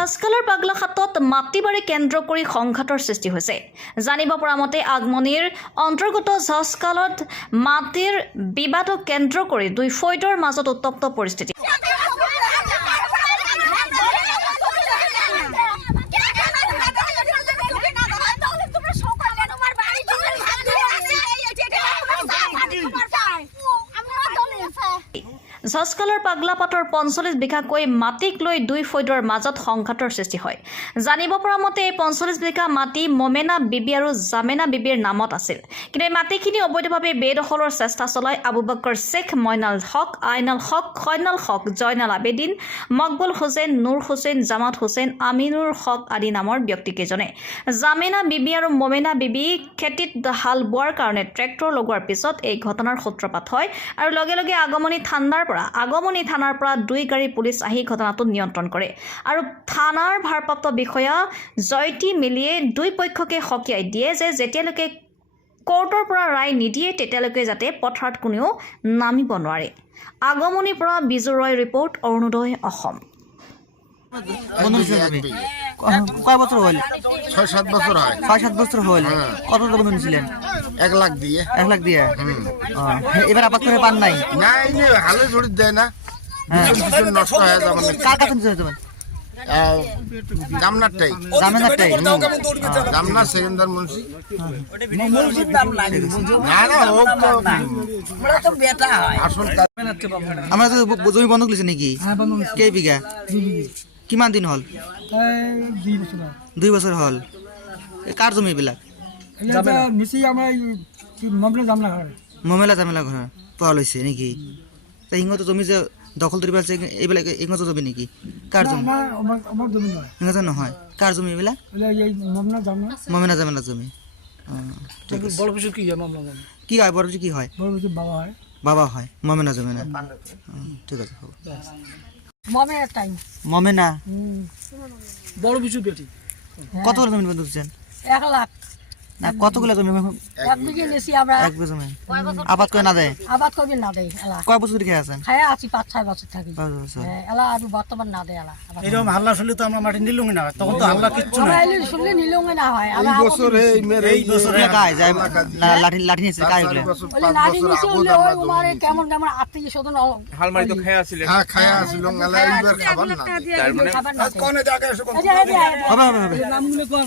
সাসকালৰ পাগলাখাটত মাটিবাৰী কেন্দ্ৰ কৰি সংঘাতৰ সৃষ্টি হৈছে। জানিব পৰা মতে আগমনিৰ অন্তৰ্গত সাসকালত মাটিৰ বিবাদক কেন্দ্ৰ কৰি দুই ফৈদৰ মাজত উত্তপ্ত পৰিস্থিতি। সাসকালৰ পাগলাপাটৰ ৪৫ বিঘাকৈ মাটিক লৈ দুই ফৈদৰ মাজত সংঘাতৰ সৃষ্টি হয়। জানিব পৰা মতে এই ৪৫ বিঘা মাটি মমেনা বিবি আৰু জামেনা বিবিৰ নামত আছিল। কিন্তু এই মাটিখিনি অবৈধভাৱে বেদখলৰ চেষ্টা চলাই আবু বকৰ শেখ, মইনাল হক, আইনাল হক, খয়নাল হক, জয়নাল আবেদিন, মকবুল হুছেইন, নুৰ হুছেইন, জামাত হুছেইন, আমিনুৰ হক আদি নামৰ ব্যক্তিকেইজনে জামেনা বিবি আৰু মমেনা বিবি খেতিত হাল বোৱাৰ কাৰণে ট্ৰেক্টৰ লগোৱাৰ পিছত এই ঘটনাৰ সূত্ৰপাত হয় আৰু লগে লগে আগমনি থানাৰ পৰা দুই গাড়ী পুলিচ আহি ঘটনাটো নিয়ন্ত্ৰণ কৰে আৰু থানাৰ ভাৰপ্ৰাপ্ত বিষয়া জয়তি মিলিয়ে দুই পক্ষকে সকীয়াই দিয়ে যে যেতিয়ালৈকে কোৰ্টৰ পৰা ৰায় নিদিয়ে তেতিয়ালৈকে যাতে পথাৰত কোনেও নামিব নোৱাৰে। আগমনিৰ পৰা বিজু ৰয় ৰিপৰ্ট, অৰুণোদয় অসম। কয় বছর হল? ৬-৭ বছর হয়। ৬-৭ বছর হল। কত টাকা বন্ধু নিয়েছিলেন? ১ লাখ দিয়ে। ১ লাখ দিয়ে। এবার আপাত করে পান নাই? না, এই যে হালে ঝড়ি দেয় না, কিছু নষ্ট হয়ে যাবে না। কার কাছে নিতে যাবেন? জামনারটাই। জামেনারটাই? জামনার সেকেন্ডার মুন্সি। না না, হোক তো আসল আমরা তো জমি বন্ধক লিছি নাকি? কেই বিঘা? কিমান দিন হল? 2 বছর হল। কার জমি এইবিলাক? মমেলা জামেলা ঘৰ পোৱা লৈছে নেকি? সিহঁতৰ জমি যে দখল ধৰি পেলাইছে এইবিলাক ইহঁতৰ জমি নেকি? কাৰ জমি? সিহঁতৰ নহয়। কাৰ জমি এইবিলাক? মমেনা জামেলা জমি। কি হয় বড় কি হয়? বাবা হয়। মমেনা জমেনা। ঠিক আছে, হ'ব। মমেনা বড় কিছু বেটি কত করে জমি বন্ধ দিচ্ছেন? 1 লাখ। না, কতগুলো জমি? 1 বিঘে নেছি আমরা। 1 বিঘা জমি আবাদ করে না দেয়? আবাদ করবি না দেয় এলা। কয় বছর ধরে খেয়ে আছেন? খায়া আছি 5-6 বছর থাকি। 5 বছর। এলা আর বর্তমান না দেয় এলা। এরকম হাল্লা শুনলে তো আমরা মাটি নিলুম না, তখন তো হাল্লা কিচ্ছু আমরা নাই। এলি শুনলে নিলঙ্গে না হয়। এই বছর এই বছর কায় যায় লাঠি নিয়েছে কায় বলে? ওই নারী নিছি হলে ওই উমারে কেমন কেমন আত্মীয় স্বজন হালমারি তো খায়া ছিলেন। হ্যাঁ, খায়া আসিল গালা এইবার খাবার না। খাবার না দেয়। কোনে জায়গায় এসে হবে হবে হবে। নামগুলো কোন